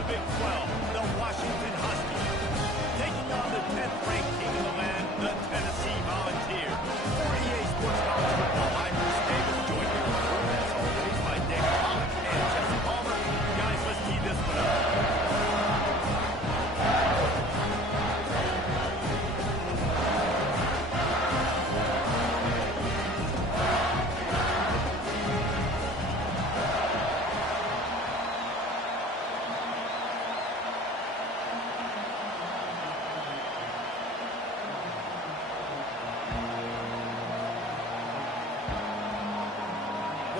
the Big 12, the Washington Huskies. Taking on the 10th-ranked team in the land, the Tennessee Volunteers. For EA Sports College Football, I'm Bruce Davis, joined here as always by Dick Pollock and Jesse Palmer. Guys, let's tee this one up.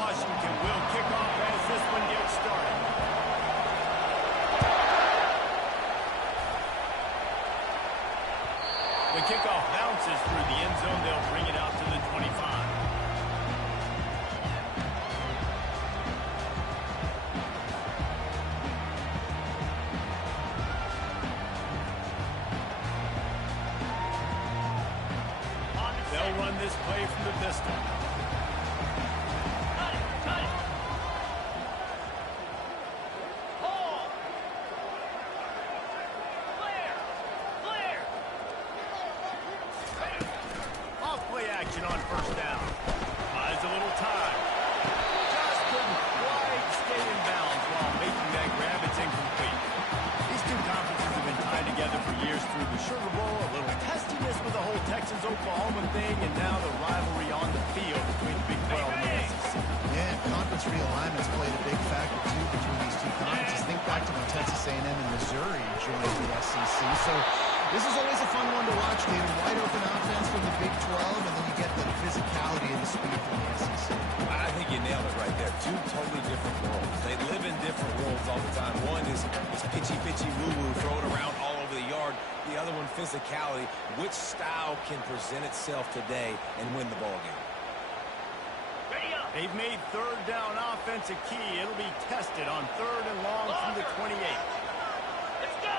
Washington will kick off as this one gets started. The kickoff bounces through the end zone. They'll bring it out to the 25. They'll run this play from the pistol. Action on first down. Buys a little time. Just couldn't quite stay in bounds while making that grab. It's incomplete. These two conferences have been tied together for years through the Sugar Bowl, a little testiness with the whole Texas-Oklahoma thing, and now the rivalry on the field between the Big 12 and the SEC. Yeah, conference realignment's played a big factor, too, between these two conferences. Think back to when Texas A&M and Missouri joined the SEC. So this is always a fun one to watch. We have a wide-open offense from the Big 12, and then you get the physicality and the speed from the SEC. I think you nailed it right there. Two totally different worlds. They live in different worlds all the time. One is pitchy, woo-woo, throw it around all over the yard. The other one, physicality. Which style can present itself today and win the ball game? They've made third down offense a key. It'll be tested on third and long from the 28. Let's go!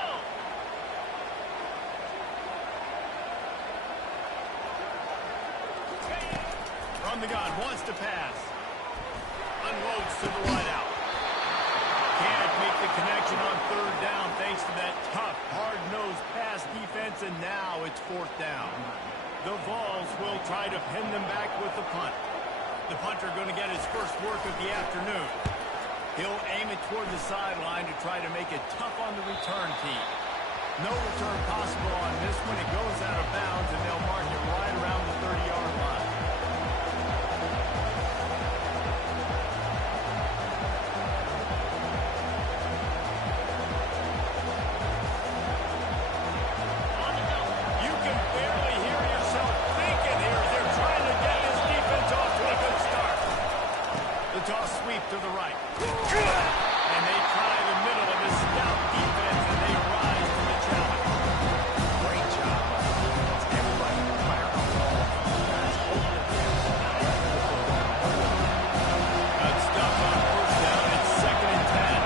From the gun, wants to pass. Unloads to the right out. Can't make the connection on third down thanks to that tough, hard-nosed pass defense, and now it's fourth down. The Vols will try to pin them back with the punt. The punter going to get his first work of the afternoon. He'll aim it toward the sideline to try to make it tough on the return team. No return possible on this one. It goes out of bounds, and they'll mark it right around the 30-yard line. You can barely hear yourself thinking here as they're trying to get this defense off to a good start. The toss sweep to the right. And they try the middle of this stout defense, and they rise to the challenge. Great job. Everybody fire on the ball. Good stuff on first down. It's 2nd and 10.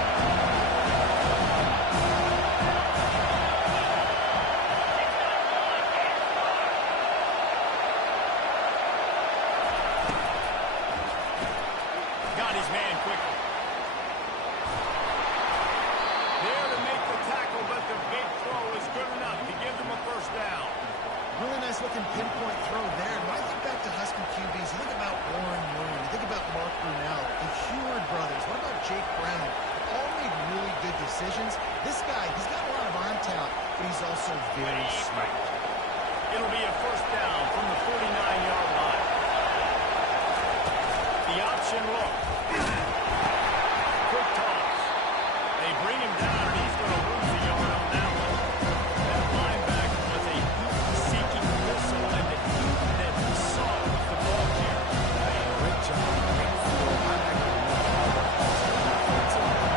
Got his man quickly. There to make the tackle, but the big throw is good enough to give them a first down. Really nice looking pinpoint throw there. And when I think back to Husky QBs, you think about Warren Moon, you think about Mark Brunell, the Heward brothers, what about Jake Brown? All made really good decisions. This guy, he's got a lot of arm talent, but he's also very smart. It'll be a first down from the 49-yard line. The option look. Quick toss. They bring him down, and he's going to lose a yard on that one. That linebacker was a heat-seeking missile, and the heat that he saw with the ball here. Great job. Great throw.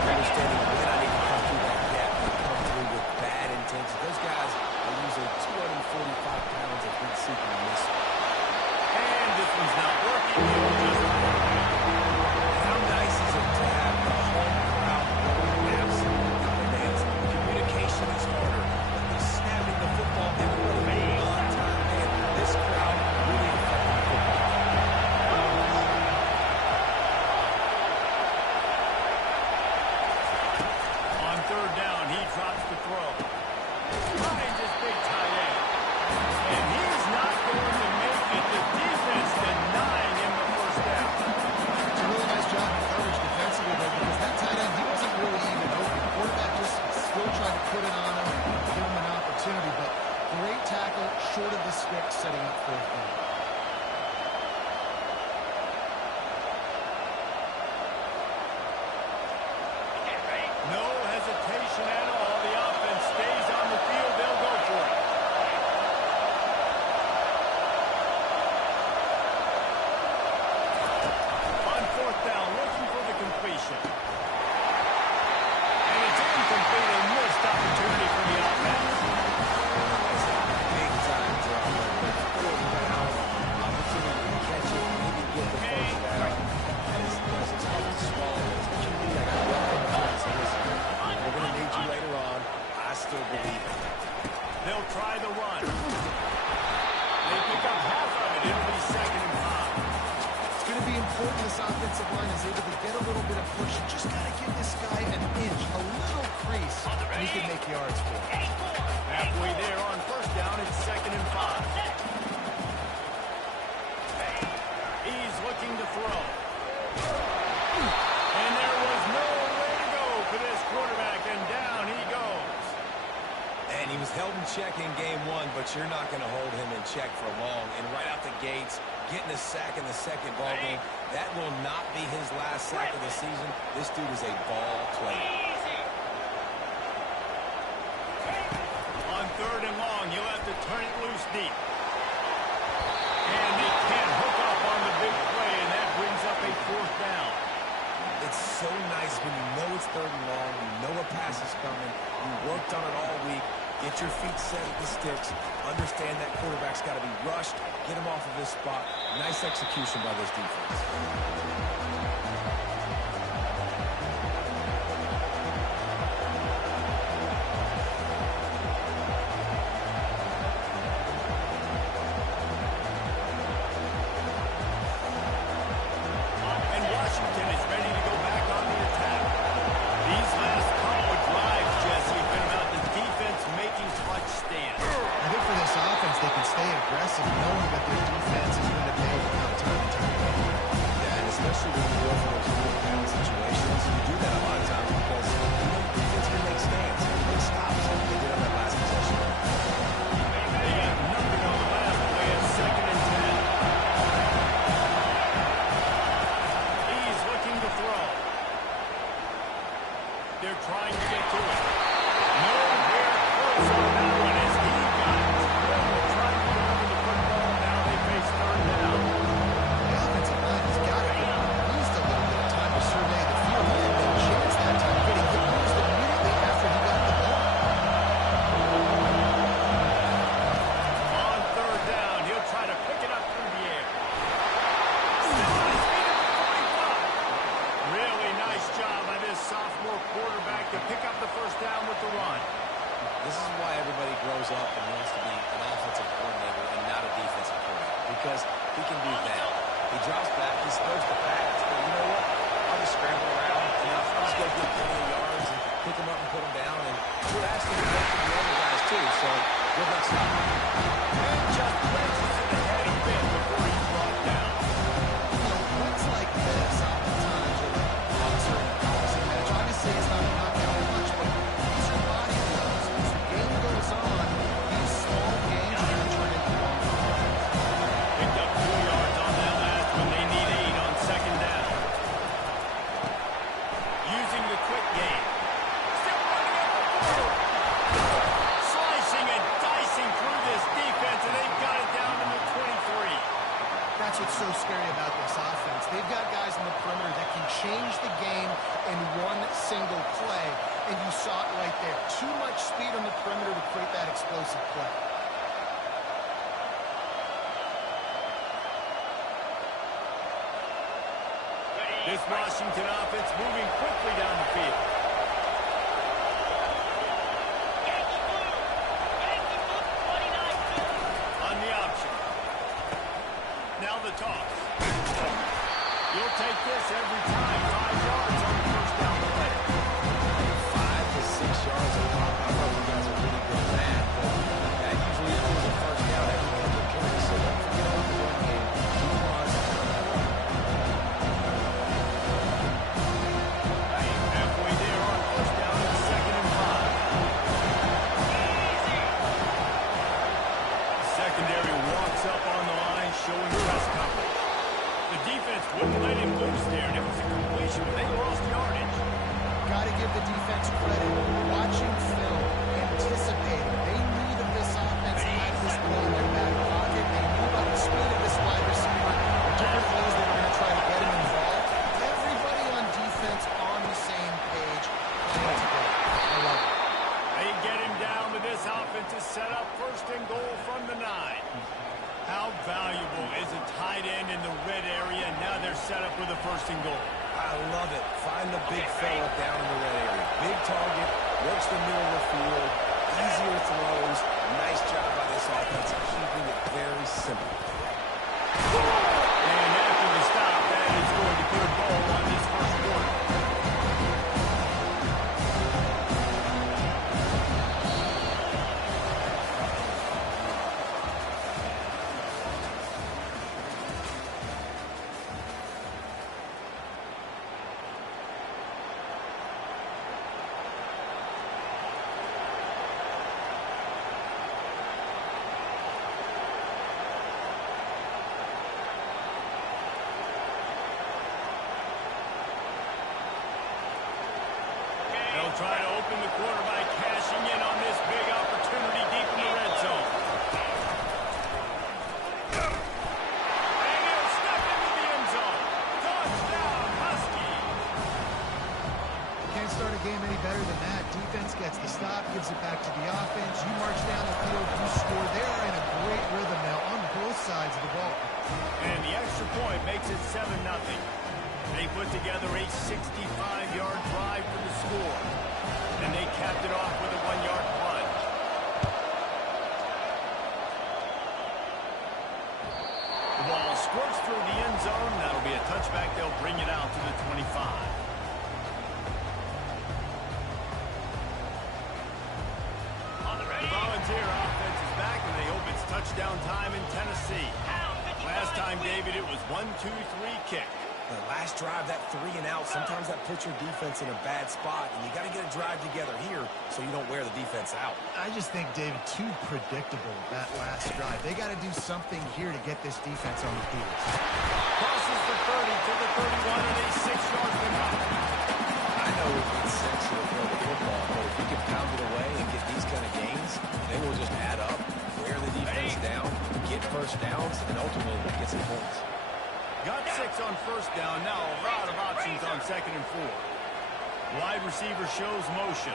Understanding when I need to come through that gap. Come through with bad intentions. Those guys are usually 245 pounds of heat seeking on this. And this one's not working. He'll just... How nice put it on him and give him an opportunity, but great tackle short of the stick, setting up fourth down. No hesitation at all. The offense stays on the field. They'll go for it. On fourth down, looking for the completion. And it's incomplete. A missed opportunity for the offense. Big time drop. Fourth down. Opportunity to catch it, maybe get the first down. It's tough to swallow. It's QB. I got welcome guys. Listen, we're going to need you later on. I still believe it. They'll try the run. They pick up half of it. It'll be 2nd and 5. It's going to be important this offensive line is able to get a little bit of push. You just got to give this guy an inch, a little crease, and he can make yards for him. Halfway there on first down, it's 2nd and 5. He's looking to throw. And there was nowhere to go for this quarterback, and down he goes. And he was held in check in game one, but you're not going to hold him in check for long. And right out the gates, getting a sack in the second ball game, that will not be his last sack of the season. This dude is a ball player. On 3rd and long, you'll have to turn it loose deep. And they can't hook up on the big play, and that brings up a 4th down. It's so nice when you know it's 3rd and long, you know a pass is coming, you worked on it all week, get your feet set at the sticks, understand that quarterback's got to be rushed, get him off of this spot. Nice execution by this defense. And Washington is ready to go back on the attack. These last couple of drives, Jesse, have been about the defense making clutch stands. I think for this offense, they can stay aggressive knowing that their defense is going to bail them out time and time again. Yeah, and especially when you go for those fourth-down situations, you do that a lot of times because you know the defense can make stands, make stops, like they did on that last possession. They got nothing on the last play at 2nd and 10. He's looking to throw. They're trying to get to it. Nowhere close on that one as he got it. They're trying to deliver the football. Now they face 3rd down. The offensive line has got to have used a little bit of time to survey the field. He had no chance that time getting hit immediately after he got the ball. On 3rd down, he'll try to pick it up through the air. Still on his feet at the 45. Really nice job by this sophomore quarterback to pick up the first down with the run. This is why everybody grows up and wants to be an offensive coordinator and not a defensive coordinator, because he can do that. He drops back, he's supposed to pass, but you know what? I'll just scramble around, and I'll just go get plenty of yards and pick him up and put him down, and we're asking him to the other guys too, so good luck stopping him. And just places in the head and bit before he's brought down. Runs like this, oftentimes, are like boxer in a boxing match. Obviously, it's not a knockout punch, but these are body blows. As the game goes on, these small gains are going to turn into long runs. Picked up 2 yards on that last one. They need 8 on 2nd down. Using the quick game. Still running up the field. Slicing and dicing through this defense, and they've got it down to the 23. That's what's so scary about this offense. They've got guys in the perimeter that can change the game in one single play, and you saw it right there. Too much speed on the perimeter to create that explosive play. This Washington offense moving quickly down the field. On the option. Now the toss. You'll take this every time. 5 yards on the first down play. 5 to 6 yards a pop. I know you guys are really good at that, but that usually equals a first down every couple of carries, so don't forget about the run game. Keep on. Halfway there on first down, it's 2nd and 5. big target, works the middle of the field, easier throws. Nice job by this offense of keeping it very simple. And after the stop, that is going to put a bow on this first quarter. They'll try to open the quarter by cashing in on this big opportunity deep in the red zone. And he'll step into the end zone. Touchdown, Huskies. Can't start a game any better than that. Defense gets the stop, gives it back to the offense. You march down the field, you score. They are in a great rhythm now on both sides of the ball. And the extra point makes it 7-0. They put together a 65-yard drive for the score, and they capped it off with a 1-yard plunge. The ball squirts through the end zone. That'll be a touchback. They'll bring it out to the 25. The Volunteer offense is back, and they hope it's touchdown time in Tennessee. Last time, David, it was 1-2-3 kick. The last drive, that 3 and out, sometimes that puts your defense in a bad spot, and you got to get a drive together here so you don't wear the defense out. I just think, David, too predictable that last drive. They got to do something here to get this defense on their heels. Crosses the 30 to the 31 and a 6-yard pickup. I know it's sexy to throw the football, but if you can pound it away and get these kind of gains, they will just add up, wear the defense down, get first downs, and ultimately get some points. Got 6 on first down. Now a lot of options on 2nd and 4. Wide receiver shows motion.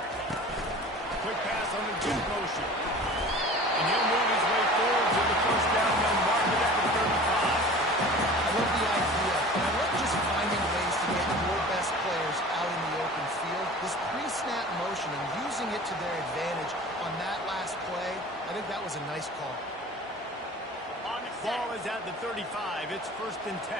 Quick pass on the jet motion. And he'll move his way forward to the first down. They'll mark it at the 35. I love the idea, and I love just finding ways to get your best players out in the open field. This pre-snap motion and using it to their advantage on that last play, I think that was a nice call. Ball is at the 35. It's 1st and 10.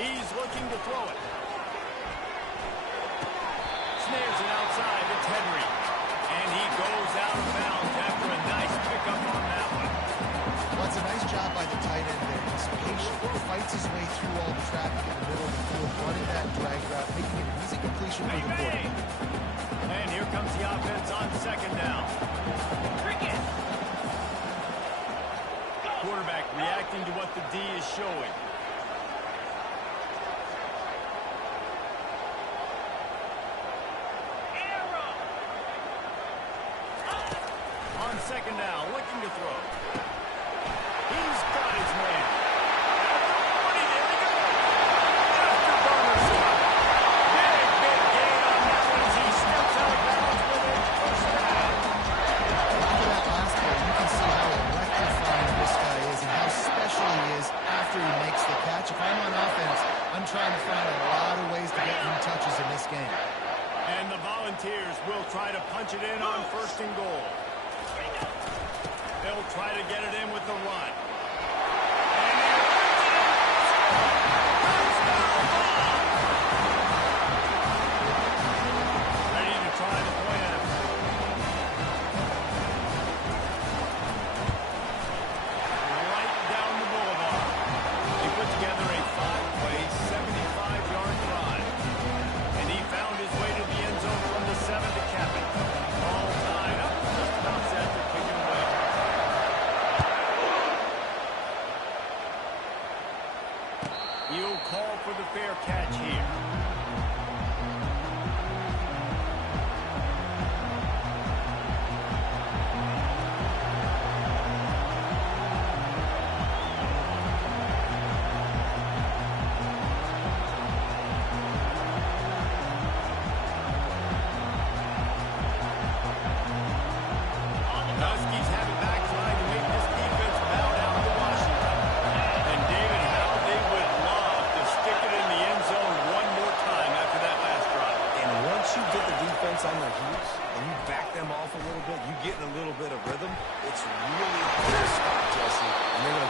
He's looking to throw it. Snares it outside. It's Henry. And he goes out of bounds after a nice pickup on that one. Well, it's a nice job by the tight end there. He's patient, fights his way through all the traffic in the middle of the field, running that drag route, making it an easy completion for the quarterback. And here comes the offense on 2nd down. Quarterback reacting to what the D is showing. On 2nd down, looking to throw. He's got his man. There he goes. Afterburner stop. Big gain on that one as he steps out of bounds with a first down. After that last play, you can see how electrifying this guy is and how special he is after he makes the catch. If I'm on offense, I'm trying to find a lot of ways to get him touches in this game. And the Volunteers will try to punch it in on 1st and goal. They'll try to get it in with the run. Ready to try the point after. Right down the boulevard. They put together a 5-play, 75-yard drive. And he found his way to the end zone from the 7 to cap it. All tied up, just about set to pick it away.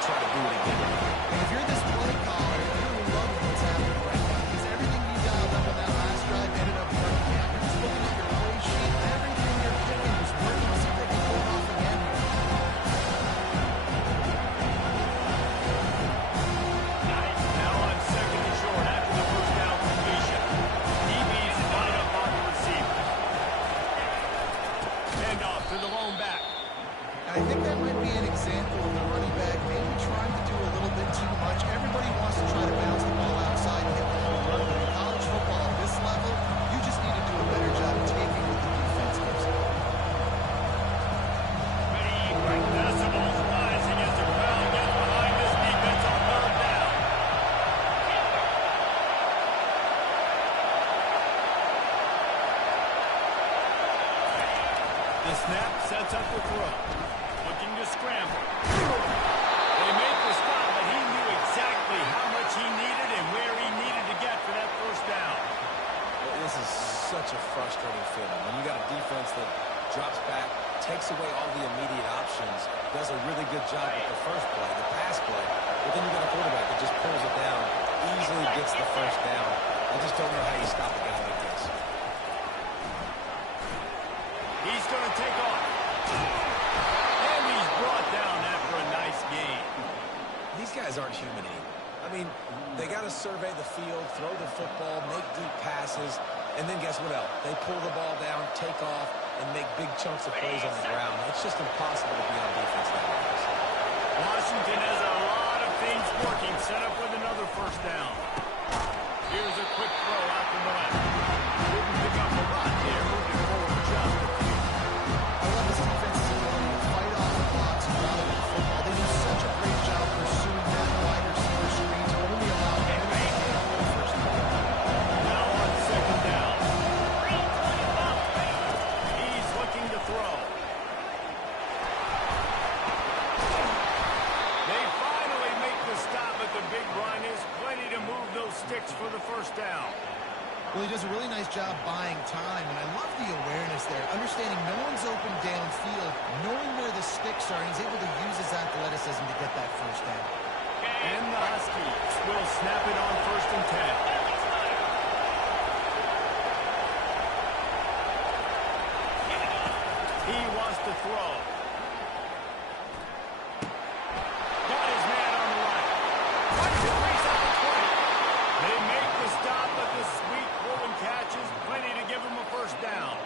to try to do it again. And if you're this play caller, you're going to love what's happening right now because everything you dialed up on that last drive ended up working out. You're just looking at your play sheet. Everything you're picking is working. See if they can pull it off again here. Now on second and short after the first down completion. DB's line up on the receiver. Hand off to the lone back. And I think that might be an example of the running back maybe trying to do a little bit too much. Everybody wants to try to bounce the ball outside and hit the home run. But in college football at this level, you just need to do a better job of taking what the defense gives you. Many decibels rising as the crowd gets behind this defense on third down. The snap sets up the throw. Looking to scramble. They make the stop, but he knew exactly how much he needed and where he needed to get for that first down. Well, this is such a frustrating feeling. When you got a defense that drops back, takes away all the immediate options, does a really good job with the first play, the pass play, but then you got a quarterback that just pulls it down, easily gets the first down. I just don't know how you stop a guy like this. He's going to take off. And he's brought down after a nice game. These guys aren't human anymore. I mean, they got to survey the field, throw the football, make deep passes, and then guess what else? They pull the ball down, take off, and make big chunks of plays on the ground. It's just impossible to be on defense nowadays. Washington has a lot of things working, set up with another first down. Here's a quick throw out to the left. Didn't pick up a lot there, moving forward just a few. I love this defense's ability to fight off the blocks and rally with the football. They do such a great job pursuing that wide receiver screens, only allowing him to get for the first down. Now on second down. He's looking to throw. They finally make the stop at the big run. Is plenty to move those sticks for the first down. Well, he does a really nice job buying time, and I love the awareness there, understanding no one's open downfield, knowing where the sticks are, and he's able to use his athleticism to get that first down. And the Huskies will snap it on first and 10. He wants to throw. Got his man on the right. Watch it race out the 20. They make the stop, but the sweet throw and catch is plenty to give him a first down.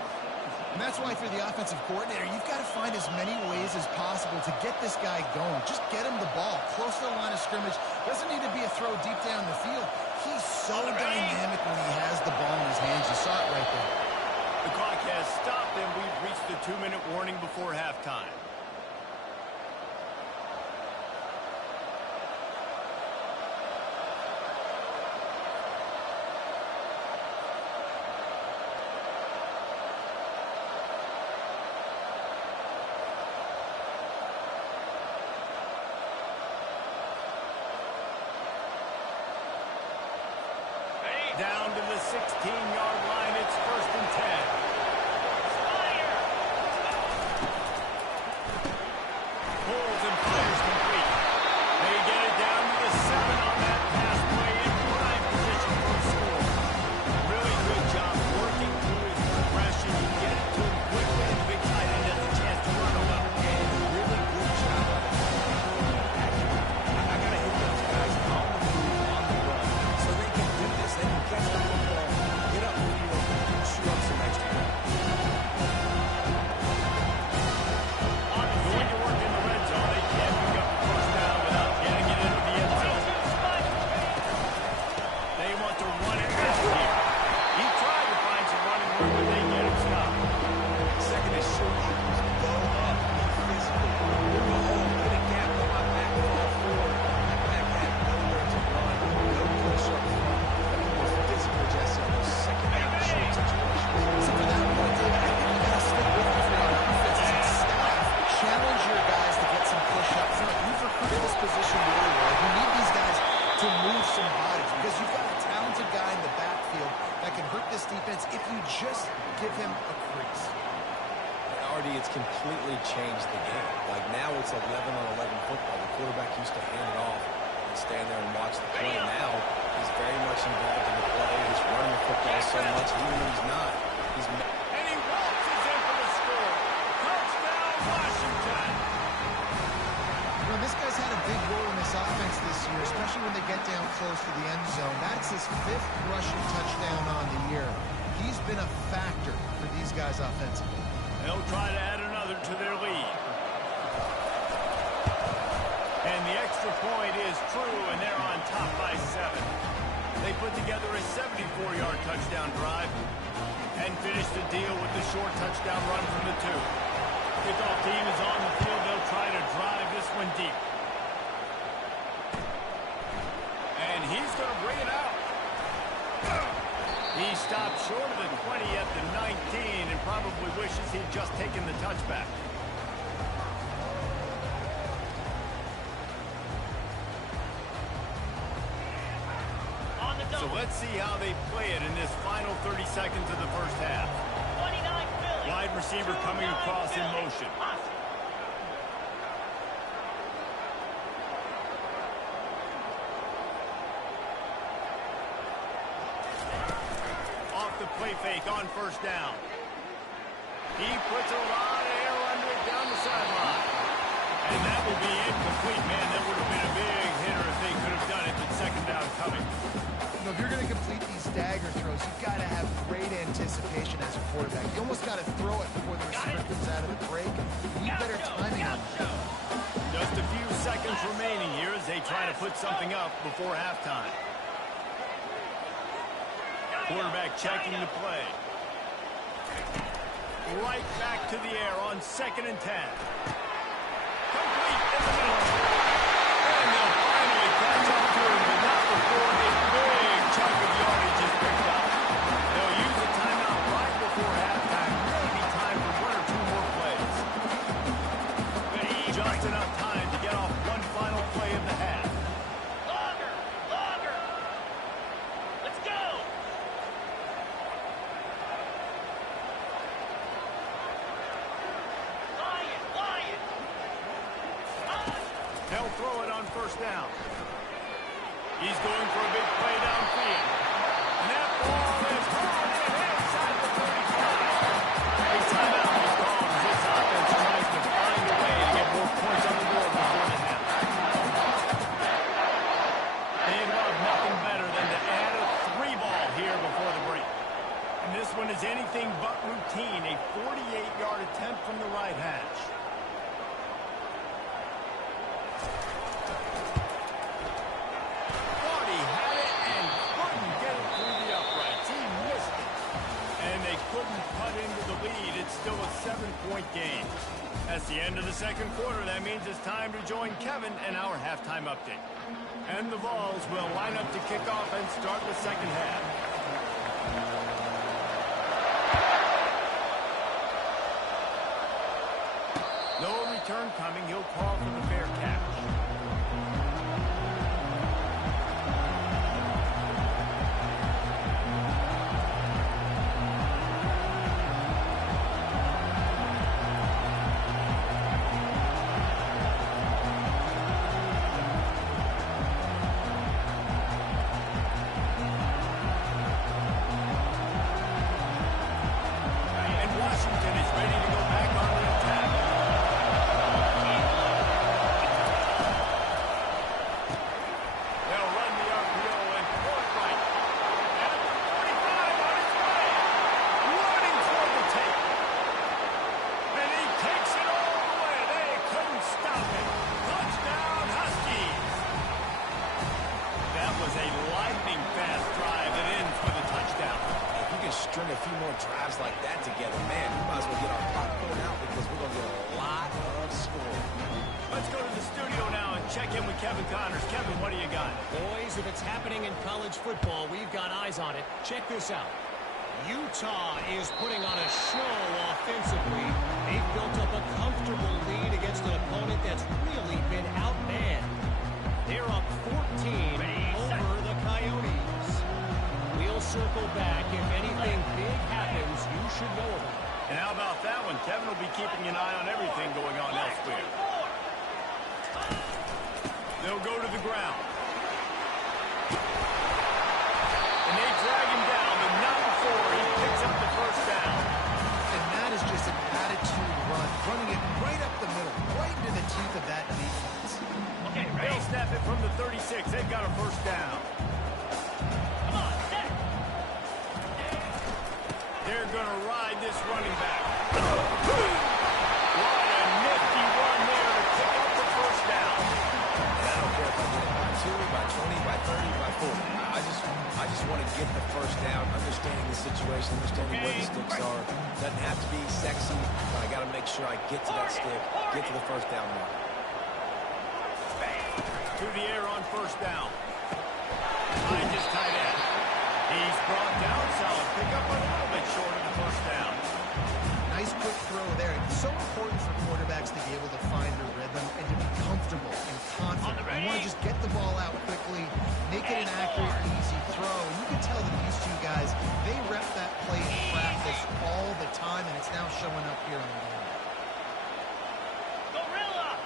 And that's why for the offensive coordinator, you've got to find as many ways as possible to get this guy going. Just get him the ball close to the line of scrimmage. Doesn't need to be a throw deep down the field. He's so dynamic when he has the ball in his hands. You saw it right there. The clock has stopped, and we've reached the 2-minute warning before halftime. Down to the 16-yard line, it's first and 10. Pulls and fires complete. They get it down to the 7 on that pass play in prime position for a score. Really good job working through his progression. You get it to him quickly, and the big tight end has a chance to run a little. And a really good job of I got to hit those guys on the move, on the run, so they can do this. They can catch the football, get up the field, and shoot up some extra yards. Going to work in the red zone. They can't pick up the first down without getting it into the end zone. They want to run it back here. He tried to find some running room, but they get him stopped. Second and short equals go up, be physical, move a hole, get a gap, let my back fall forward. That back had nowhere to run, no push up front. More physical, Jesse, on those second down and short situations. So for that point, David, I think you got to stick with it for our defenses and staff. Challenge your guys to get some push-up front. You've recruited this position really well. You need these guys to move some bodies because you've got a talented guy in the backfield that can hurt this defense if you just give him a crease. RD, it's completely changed the game. Like now it's 11 on 11 football. The quarterback used to hand it off and stand there and watch the play. Now he's very much involved in the play. He's running the football so much, even when he's not. And he waltzes in for the score. Touchdown, Washington. You know, this guy's had a big role in this offense this year, especially when they get down close to the end zone. That's his 5th rushing touchdown on the year. He's been a factor for these guys offensively. They'll try to add another to their lead. And the extra point is true, and they're on top by 7. They put together a 74-yard touchdown drive and finish the deal with the short touchdown run from the 2. Kickoff team is on the field. They'll try to drive this one deep. And he's going to bring it out. He stopped short of the 20 at the 19 and probably wishes he'd just taken the touchback. So let's see how they play it in this final 30 seconds of the first half. Wide receiver coming across in motion. Off the play fake on first down. He puts a lot of air under it down the sideline. And that will be incomplete, man. That would have been a big hitter if they could have done it with second down coming. You know, if you're going to complete these dagger throws, you've got to have great anticipation as a quarterback. You almost got to throw it before the receiver comes out of the break. You need better timing on that. Just a few seconds remaining here as they try to put something up before halftime. Quarterback checking the play. Right back to the air on 2nd and 10. Complete in the middle. And they'll finally catch up to him, but not before a big chunk of yardage is picked up. They'll use a timeout right before halftime. Maybe time for 1 or 2 more plays. Just enough time to get off one final play of the half. Longer. Let's go. Lion. They'll throw it on first down. He's going for a big play downfield. And that ball is hauled in inside the 35. A timeout was called as this offense tries to find a way to get more points on the board before the half. They'd love nothing better than to add a 3-ball here before the break. And this one is anything but routine. A 48-yard attempt from the right hash. Still a 7-point game. That's the end of the second quarter. That means it's time to join Kevin and our halftime update. And the Vols will line up to kick off and start the second half. No return coming. He'll call for the fair catch. String a few more drives like that together, man, we might as well get our popcorn out because we're going to get a lot of scoring. Let's go to the studio now and check in with Kevin Connors. Kevin, what do you got? Boys, if it's happening in college football, we've got eyes on it. Check this out. Utah is putting on a show offensively. They've built up a comfortable lead against an opponent that's really been outmanned. They're up 14 over the Coyotes. We'll circle back. If anything big happens, you should know about it. And how about that one? Kevin will be keeping an eye on everything going on elsewhere. He'll go to the ground. And they drag him down, but not before he picks up the first down. And that is just an attitude run, running it right up the middle, right into the teeth of that defense. Okay, ready? They'll snap it from the 36. They've got a first down. Come on, set. They're going to ride this running back. What a nifty run there to pick up the first down. And I don't care if I get it by 2, by 20, by 30, by 40. I just want to get the first down, understanding the situation, understanding where the sticks are. Doesn't have to be sexy, but I got to make sure I get to that stick, get to the first down mark. To the air on first down. Behind his tight end. He's brought down solid. Pick up a little bit short of the first down. Nice quick throw there. It's so important for quarterbacks to be able to find a rhythm and to be comfortable and confident. You want to just get the ball out quickly, make it an accurate, easy throw. And you can tell that these two guys, they rep that play in practice all the time, and it's now showing up here on the game. Gorilla.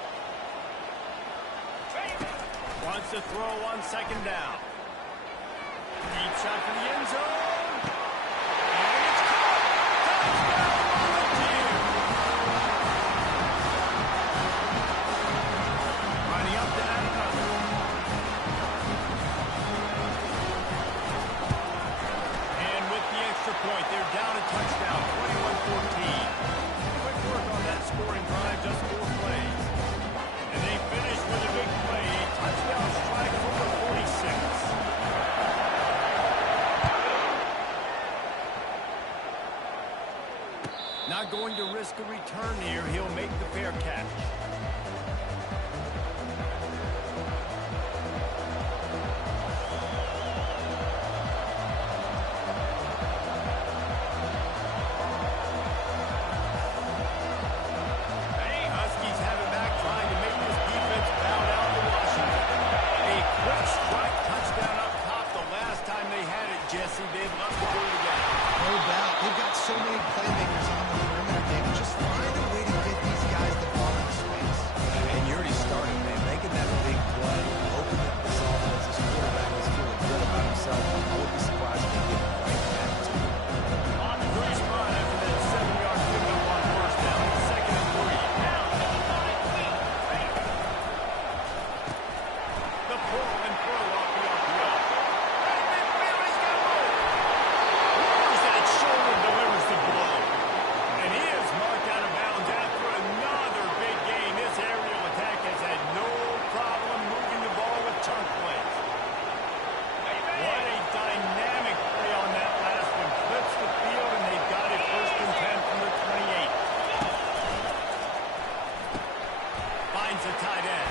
Wants to throw on second down. Deep shot to the end zone. And it's caught. Touchdown, Volunteers. Running up to add another. And with the extra point, they're down a touchdown, 21-14. Quick work on that scoring drive, just 4 plays. And they finish with a big play, a touchdown strike from the 46. Not going to risk a return here. He'll make the fair catch. Huskies have it back, trying to make this defense bow down to Washington. A quick strike touchdown up top the last time they had it, Jesse. They'd love to do it again. No doubt. They've got so many playmakers on the perimeter, David. Just find a way to get these guys the ball in space. And you already started, man, making that big play, opening up this offense. This quarterback is feeling good about himself. I would be surprised if they get right back to it. On the good spot after that 7-yard pickup on first down. It's 2nd and 3. Now to the 5 feet. Ready? The pull and throw off the RPO. Right midfield, he's got room. Lowers that shoulder, delivers the blow. And he is marked out of bounds after another big game. This aerial attack has had no problem moving the ball with chunk plays. What a dynamic play on that last one. Flips the field, and they've got it 1st and 10 from the 28. Finds the tight end.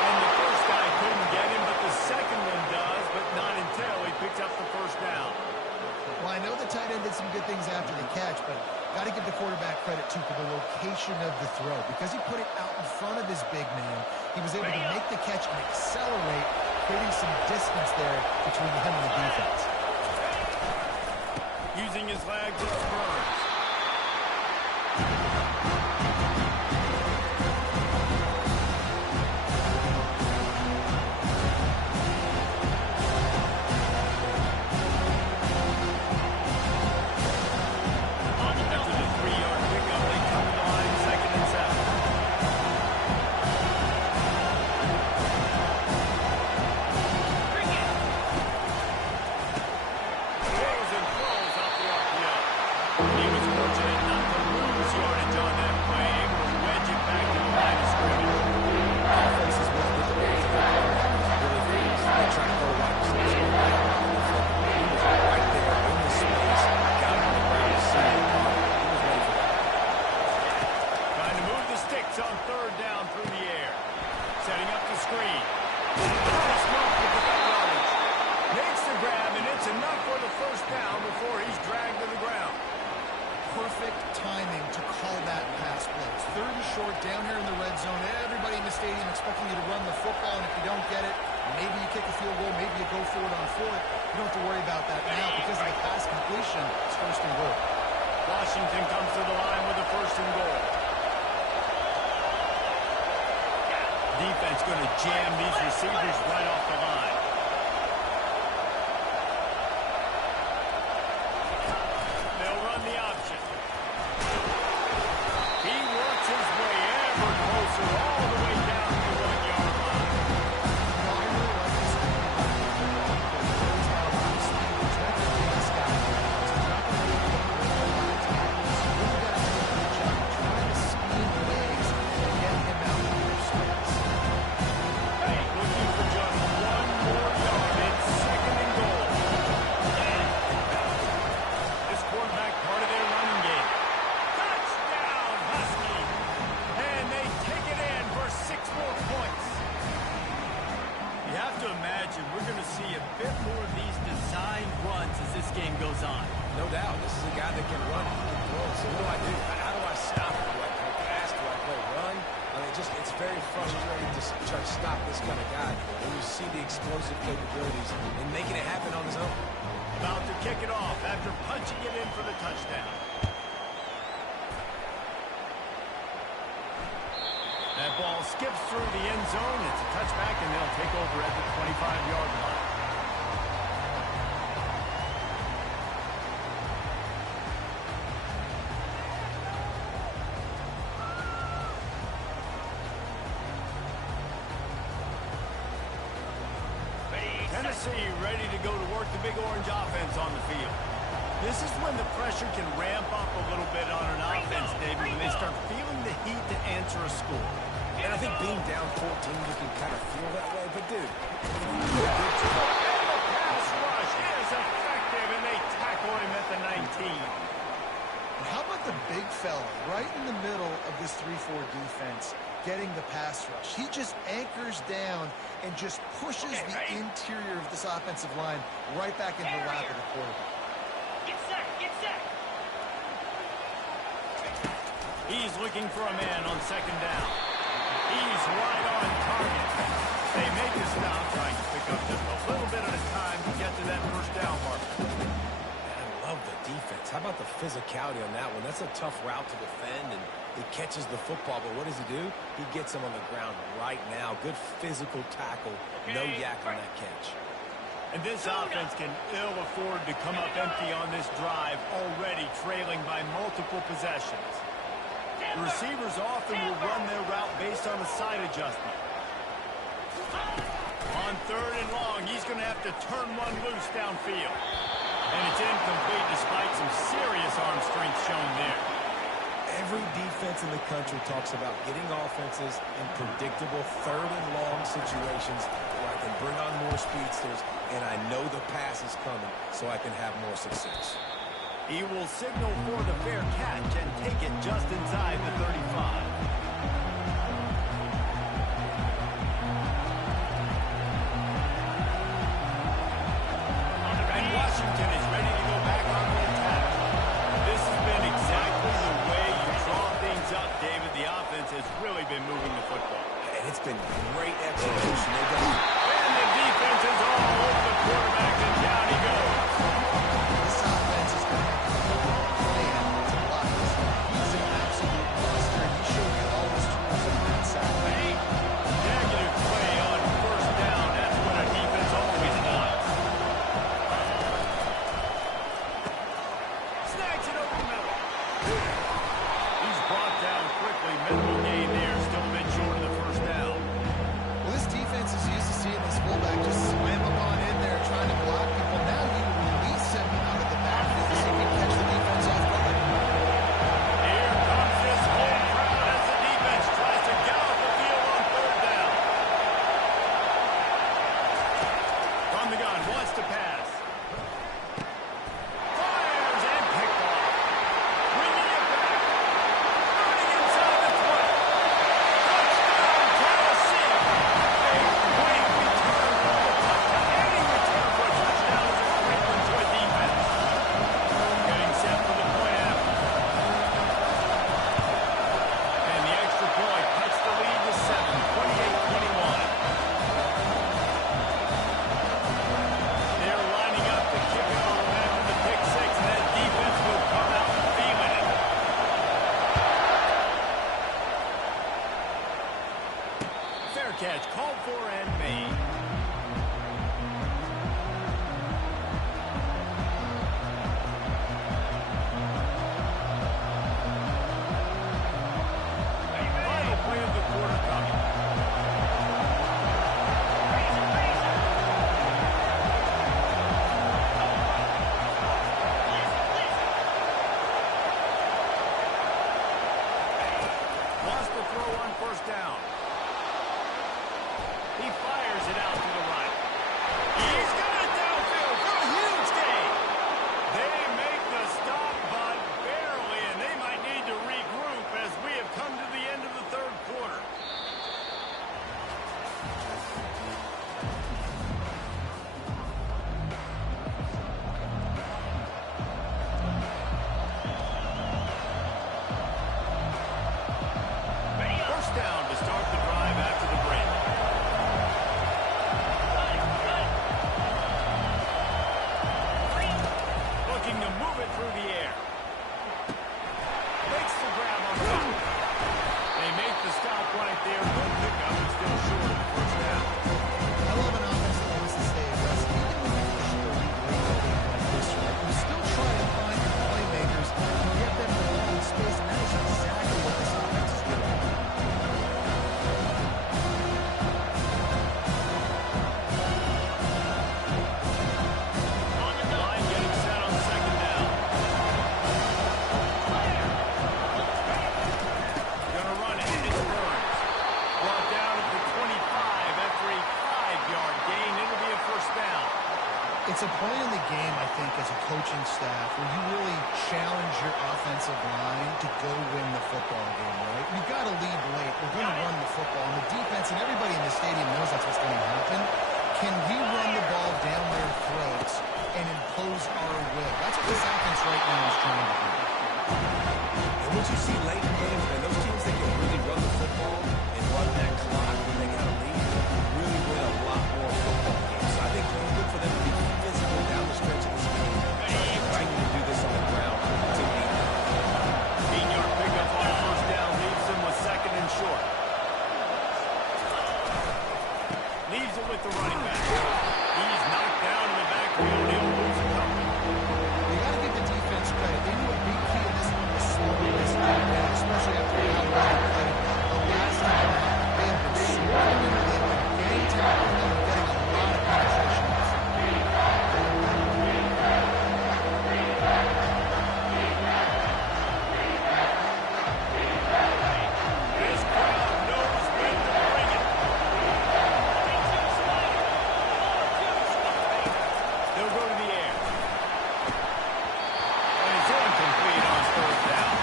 And the first guy couldn't get him, but the second one does, but not until he picks up the first down. Well, I know the tight end did some good things after the catch, but got to give the quarterback credit, too, for the location of the throw. Because he put it out in front of his big man, he was able to make the catch and accelerate, creating some distance there between him and the defense. Using his legs, it's Burns. After the 3-yard pickup, they come to the line, 2nd and 7. Bring it. Throws and throws off the RPO. He was fortunate not to lose yardage on that play, able to wedge it back to the line of scrimmage. Offense is one of the things that really fast. They try to go wide receivers. He was right there in the space, got him on the ground, see it, he was ready for that. Trying to move the sticks on 3rd down through the air. Setting up the screen. Nice move to pick up yardage. Makes the grab, and it's enough for the first down before he's dragged to the ground. Perfect timing to call that pass play. It's 3rd and short down here in the red zone. Everybody in the stadium expecting you to run the football, and if you don't get it, maybe you kick a field goal, maybe you go for it on 4th. You don't have to worry about that now because of the pass completion. It's 1st and goal. Washington comes to the line with a 1st and goal. defense going to jam these receivers right off the line. They'll run the option. He works his way ever closer all the way down to the 1-yard line. I really like this guy. He's got a lot of speed. He's not going to take this guy out. He's not going to make him break a lot of tackles. He's really got to do a good job trying to scheme ways and get him out of their space. Hey, looking for just 1 more yard. It's 2nd and goal. This quarterback part of their running game. Touchdown, Husky! And they take it in for 6 more points. You have to imagine we're going to see a bit more of these designed runs as this game goes on. No doubt. This is a guy that can run, he can throw. So what do? How do I stop it? Do I play pass? Do I play run? I mean, it's very frustrating to try to stop this kind of guy when you see the explosive capabilities and making it happen on his own. About to kick it off after punching it in for the touchdown. That ball skips through the end zone. It's a touchback, and they'll take over at the 25-yard line. Tennessee ready to go to work the big orange offense on the field. This is when the pressure can ramp up a little bit on an offense, David, when they start feeling the heat to answer a score. And I think being down 14, you can kind of feel that way. But, dude, Pass rush is effective, and they tackle him at the 19. And how about the big fella right in the middle of this 3-4 defense getting the pass rush? He just anchors down and just pushes the interior of this offensive line right back into the lap of the quarterback. Get set, get set. He's looking for a man on 2nd down. He's right on target. They make a stop, trying to pick up just a little bit at a time to get to that 1st down mark. I love the defense. How about the physicality on that one? That's a tough route to defend, and he catches the football, but what does he do? He gets him on the ground right now. Good physical tackle. No yak on that catch. And this offense can ill afford to come up empty on this drive, already trailing by multiple possessions. The receivers often will run their route based on a side adjustment. On 3rd and long, he's going to have to turn one loose downfield. And it's incomplete despite some serious arm strength shown there. Every defense in the country talks about getting offenses in predictable 3rd and long situations where I can bring on more speedsters and I know the pass is coming so I can have more success. He will signal for the fair catch and take it just inside the 35. And Washington is ready to go back on the attack. This has been exactly the way you draw things up, David. The offense has really been moving the football. And it's been great execution. And the defense is all over the quarterback, and down he goes. This offense is going to have to hold a plan to block this. He's an absolute monster, and he showed you all his tools on that side. Negative play on 1st down. That's what a defense always wants. Snacks it over the middle. He's brought down quickly. Minimal gain there. Still a bit short of the 1st down. Well, this defense is used to seeing this fullback just slam up on in there trying to block Fair catch, called for and made. Final play of the quarter coming. Lost the throw on first down. He fires it out to the right. He's got it downfield for a huge gain. They make the stop, but barely, and they might need to regroup as we have come to the end of the third quarter. First down to start the drive after the break. Looking to move it through the air. Makes the grab on top. They make the stop right there. Good pickup is still short of the first down. I love an offense that wants to stay aggressive. Even when you push the lead late in a game like this, right? You still try to find your playmakers and get them the ball in space, and that is exactly what this offense is doing. Line getting set on second down. Gonna run it. It's Burns. Brought down at the 25 after a 5-yard gain. It'll be a first down. It's a point in the game, I think, as a coaching staff, where you really challenge your offensive line to go win the football game, right? You've got to lead late. We're going to run the football. And the defense and everybody in the stadium knows that's what's going to happen. Can we run the ball down their throats and impose our will? That's what this offense right now is trying to do. And what you see late in games, man, those teams that can really run the football and run that clock when they got a lead really win a lot more football games. So I think it's good for them to be physical down the stretch of this game. Continue to do this on the ground to beat them. 8-yard pickup on first down leaves them with second and short. Leaves it with the running back. He's knocked down in the backfield. He'll lose a couple. You got to give the defense credit. They knew a big key in this one was slowing this game down, especially after how well they played the last time out. They have been swarming, they have been getting tackling them and getting a lot of penetration. This crowd knows when to bring it. They'll go to the air. And it's incomplete on third down.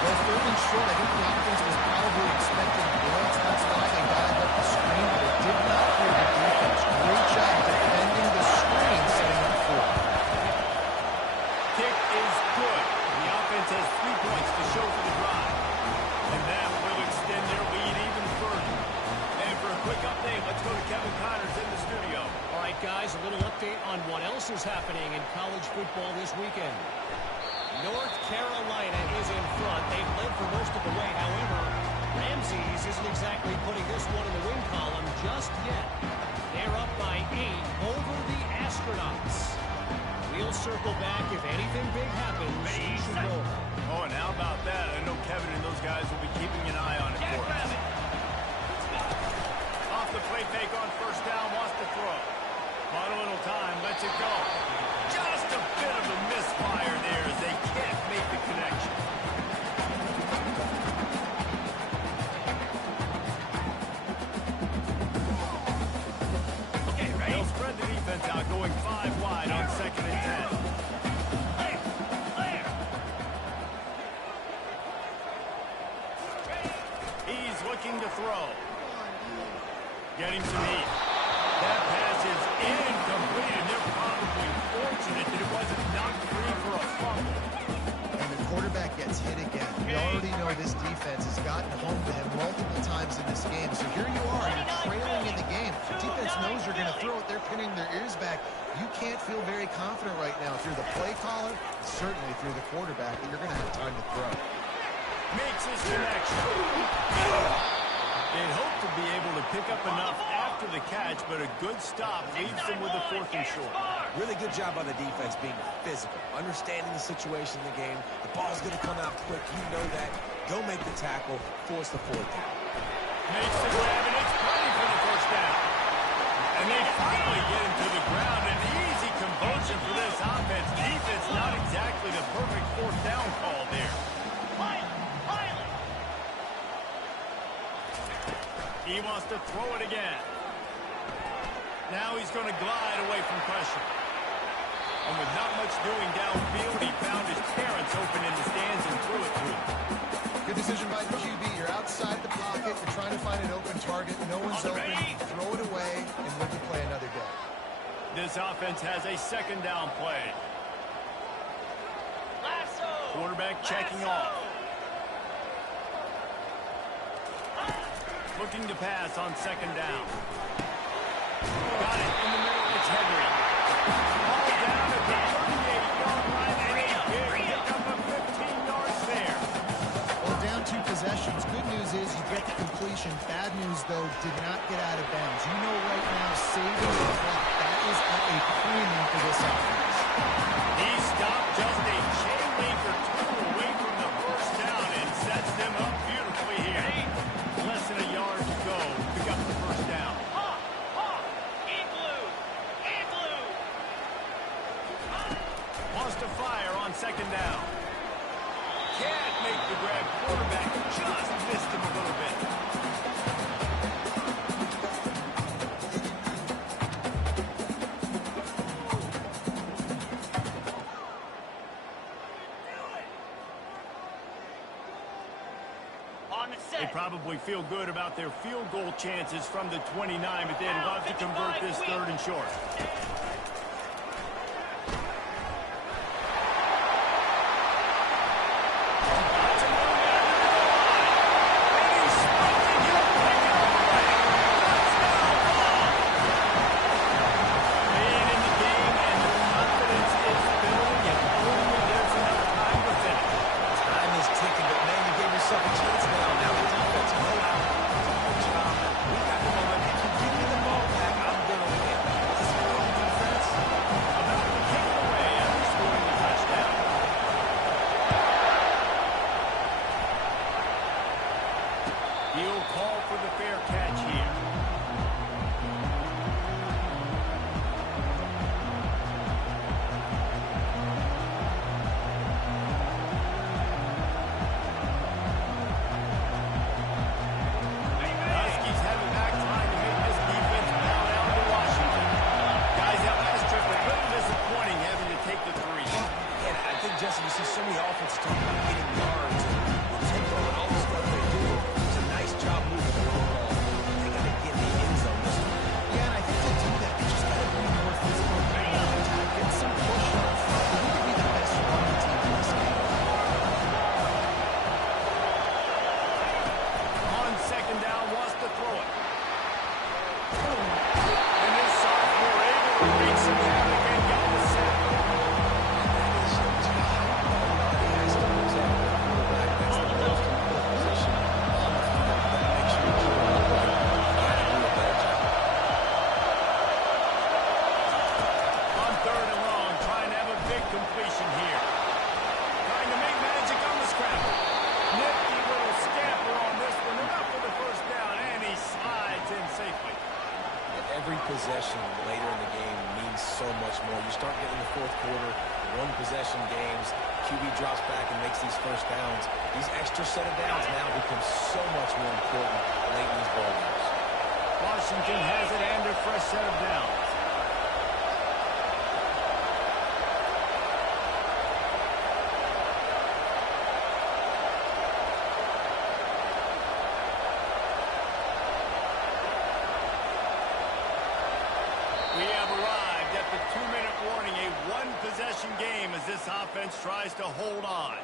Well, third and short, I think the offense was probably expecting blitz. That's why they got up the screen, but it did not clear the defense. Great job defending the screen, setting up fourth. Kick is good. The offense has 3 points to show for the drive. And that will extend their lead even further. And for a quick update, let's go to Kevin Connors in the studio. All right, guys, a little update on what else is happening in college football this weekend. North Carolina is in front. They've led for most of the way. However, Ramses isn't exactly putting this one in the win column just yet. They're up by 8 over the Astronauts. We'll circle back if anything big happens. You should know. Oh, and how about that? I know Kevin and those guys will be keeping an eye on it for us. Off the play fake on first down, wants to throw. On a little time, lets it go. Just a bit of a misfire there as they can't make the connection. They'll spread the defense out, going 5 wide on second and 10. He's looking to throw. Getting some heat. That pass is incomplete, and they're probably fortunate that it wasn't knocked free for a fumble. And the quarterback gets hit again. We already know this defense has gotten home to him multiple times in this game. So here you are, you're trailing in the game. Defense knows you're going to throw it. They're pinning their ears back. You can't feel very confident right now if you're the play caller, certainly if you're the quarterback, that you're going to have time to throw. Makes his connection. It hoped to be be able to pick up enough after the catch, but a good stop leaves them with a 4th and short. Really good job by the defense being physical, understanding the situation in the game. The ball's going to come out quick. You know that. Go make the tackle, force the 4th down. Makes the grab, and it's plenty for the 1st down. And they finally get him to the ground. An easy conversion for this offense. Defense not exactly the perfect 4th down call there. He wants to throw it again. Now he's going to glide away from pressure. And with not much doing downfield, he found his parents open in the stands and threw it to him. Good decision by the QB. You're outside the pocket. You're trying to find an open target. No one's open. Throw it away and live to play another day. This offense has a 2nd down play. Quarterback checking off. Looking to pass on 2nd down. Got it in the middle. It's Henry. Ball down at the 38-yard line. And a big pickup of 15 yards there. Well, down 2 possessions. Good news is you get the completion. Bad news, though, did not get out of bounds. You know right now, saving the clock, that is at a premium for this offense. He stopped just a chain link or 2 away from the 1st down and sets them up beautifully here. Less than a yard to go. Pick up the 1st down. Wants to fire on 2nd down. Can't make the grab. Quarterback just missed him a little bit. They probably feel good about their field goal chances from the 29, but they'd love to convert this 3rd and short. He'll call for the fair catch here. Huskies have it back, trying to make this defense bow down to Washington. Guys, that last trip was a little disappointing having to take the 3. And I think, Jesse, you see so many offenses talking about getting yards and tempo and all the stuff they do. It's a nice job moving the ball. They got to get in the end zone this time. Yeah, and I think to do that, they just got to be more physical. Get some push up front. We need to be the best running team in this game. On 2nd down, wants to throw it. And this sophomore able to reach the traffic and get the sack. That is your job. He has to protect the quarterback. That's the most important position on the field. You got to make sure you keep it upright. You got to do a better job. On 3rd and long, trying to have a big completion here. Trying to make magic on the scramble. Nifty little scamper on this one. Enough for the 1st down, and he slides in safely. And every possession later in the game means so much more. You start getting the 4th quarter, 1-possession games, QB drops back and makes these 1st downs. These extra set of downs now become so much more important late in these ball games. Washington has it and a fresh set of downs. We have arrived at the 2-minute warning, a 1-possession game as this offense tries to hold on.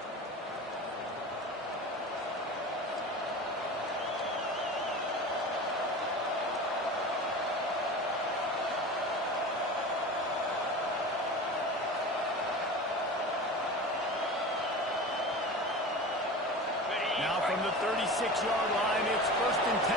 Now from the 36-yard line, it's 1st and 10.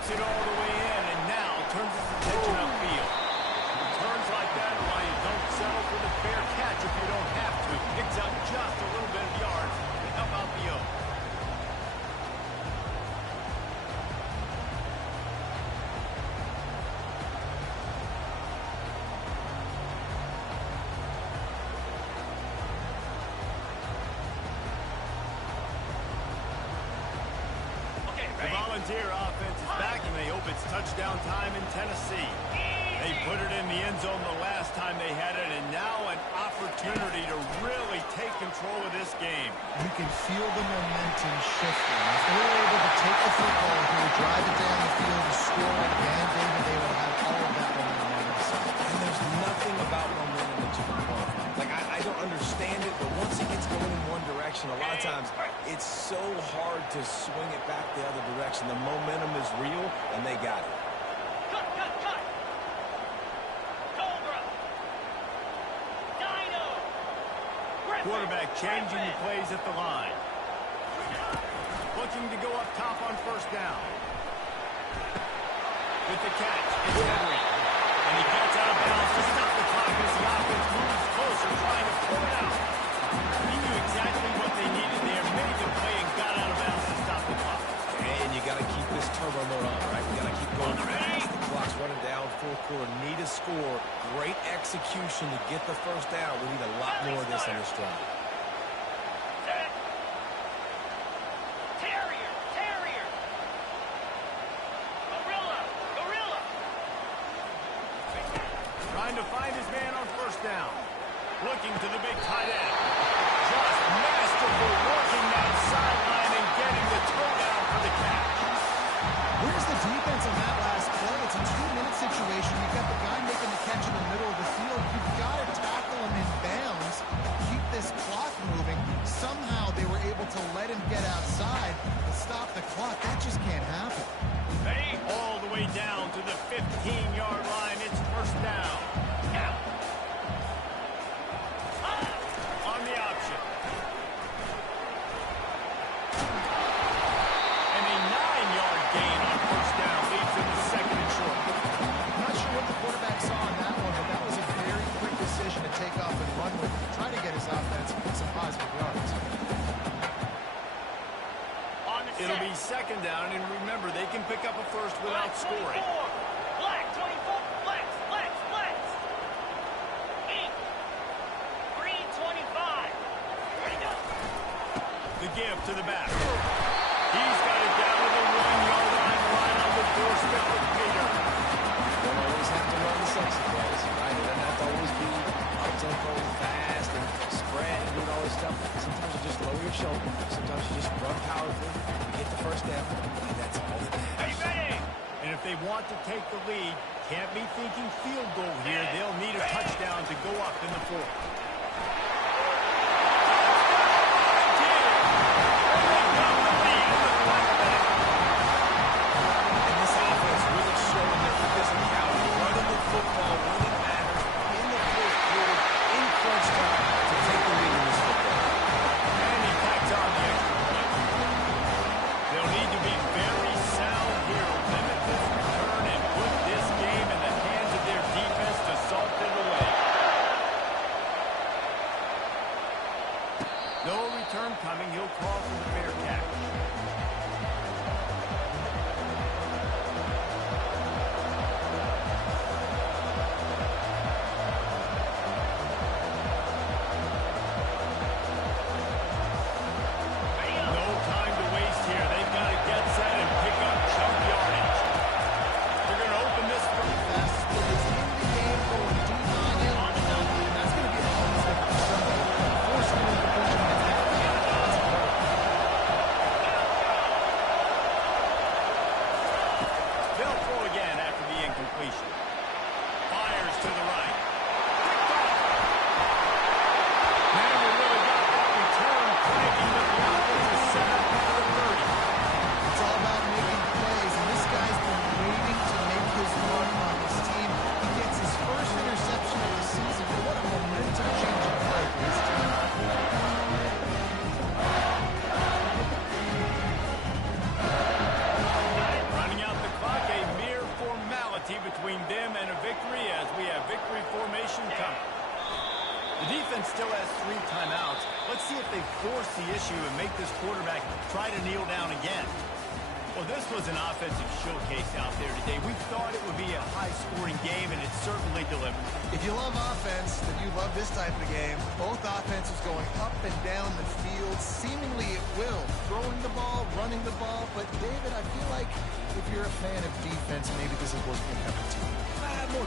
Puts it all the way in and now turns his attention upfield. Turns like that are why you don't settle for the fair catch if you don't have to. Picks up just a little bit of yards to help out the O. The Volunteer offense is back, and they hope it's touchdown time in Tennessee. They put it in the end zone the last time they had it, and now an opportunity to really take control of this game. You can feel the momentum shifting. If they were able to take the football here, drive it down the field, and score again, David, they would have all of that momentum on their side. And there's nothing about momentum that you can quantify. Like, I don't understand it, but once it gets going in one direction, a lot of times it's so hard to swing it back the other direction. The momentum is real, and they got it. Cut, cut, cut. Cobra. Dino. Quarterback changing the plays at the line. Looking to go up top on first down. With the catch, it's Henry. And he gets out of bounds to stop the clock as the offense moves closer, trying to pull it out. He knew exactly what they needed there, made the play, and got out of bounds to stop the clock. And you got to keep this turbo mode on, right? We got to keep going fast. The clock's running down, fourth quarter. Need a score. Great execution to get the first down. We need a lot more of this on this drive. Set. Terrier. Terrier. Gorilla. Gorilla. Trying to find his man on first down. Looking to the big tight end. Just masterful working that sideline and getting the toe down for the catch. Where's the defense on that last play? It's a 2-minute situation. You've got the guy making the catch in the middle of the field. You've got to tackle him in bounds, keep this clock moving. Somehow they were able to let him get outside and stop the clock. That just can't happen. Ready? All the way down to the 15-yard line. It's first down. Now. On the option. And a 9-yard gain on first down leads them to second and short. I'm not sure what the quarterback saw on that one, but that was a very quick decision to take off and run with. Try to get his offense some positive yards. On the It'll set. be second down, and remember, they can pick up a first without Black scoring. 24. Black 24. Flex, flex, flex. Ink. Green 25. Ready to go. The give to the back. He's got it down to the 1-yard line, right on the doorstep of Peter. Don't always have to run the sexy plays, right? It doesn't have to always be up-tempo, fast, and spread and doing all this stuff. Sometimes you just lower your shoulder. Sometimes you just run powerfully, you get the first down, and that's all that Are you matters. ready? And if they want to take the lead, can't be thinking field goal here. They'll need a touchdown to go up in the fourth. And this offense really showing their physicality, running the football when it matters, in the fourth quarter, in crunch time, to take the lead in this football. And he tacks on the extra point. They'll need to be very sound here, limit this return, and put this game in the hands of their defense to salt it away. see if they force the issue and make this quarterback try to kneel down again. Well, this was an offensive showcase out there today. We thought it would be a high-scoring game, and it certainly delivered. If you love offense, then you love this type of game. Both offenses going up and down the field, seemingly at will. Throwing the ball, running the ball. But, David, I feel like if you're a fan of defense, maybe this is worth your cup of tea. More